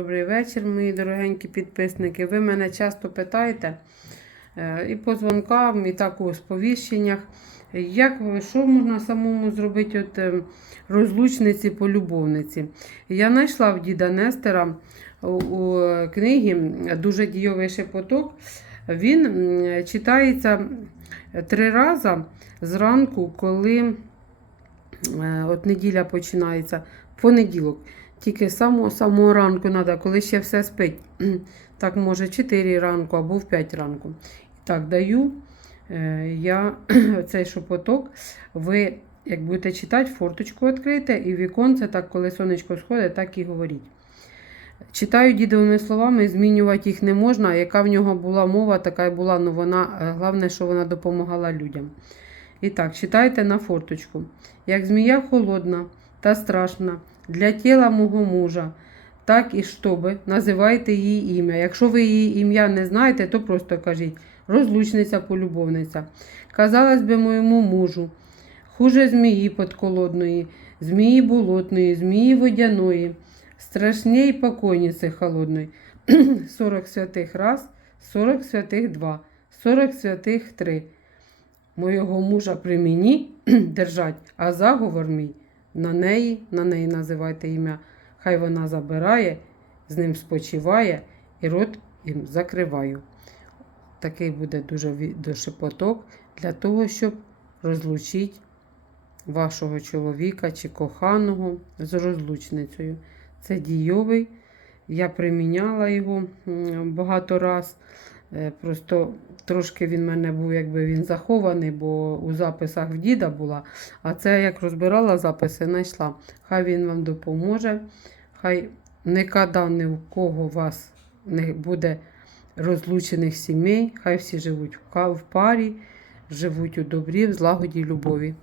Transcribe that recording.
Добрий вечір, мої дорогенькі підписники. Ви мене часто питаєте е, і по дзвонкам, і так у сповіщеннях, як що можна самому зробити от е, розлучниці по любовниці. Я знайшла в діда Нестера у, у книгі дуже дійовий шепоток. Він читається три рази зранку, коли е, от неділя починається, понеділок. Тільки з самого ранку треба, коли ще все спить. Так, може, 4 ранку або в 5 ранку. Так, даю е, я цей шепоток. Ви, як будете читати, форточку відкрите і віконце, так, коли сонечко сходить, так і говоріть. Читаю дідовими словами, змінювати їх не можна. Яка в нього була мова, така й була. Ну вона, е, головне, що вона допомагала людям. І так, читайте на форточку. Як змія холодна та страшна для тіла мого мужа, так і щоби називайте її ім'я. Якщо ви її ім'я не знаєте, то просто кажіть розлучниця полюбовниця. Казалось би моєму мужу, хуже змії подколодної, змії болотної, змії водяної, страшній покойниці холодної. 40 святих раз, 40 святих два, 40 святих три. Моєго мужа при мені держать, а заговор мій на неї, на неї називайте ім'я. Хай вона забирає, з ним спочиває і рот їм закриваю. Такий буде дуже дошепоток для того, щоб розлучити вашого чоловіка чи коханого з розлучницею. Це дійовий. Я приміняла його багато раз. Е, Просто трошки він в мене був, якби він захований, бо у записах в діда була. А це як розбирала записи, знайшла. Хай він вам допоможе. Хай ніколи ні в кого у вас не буде розлучених сімей. Хай всі живуть в парі, живуть у добрі, в злагоді любові.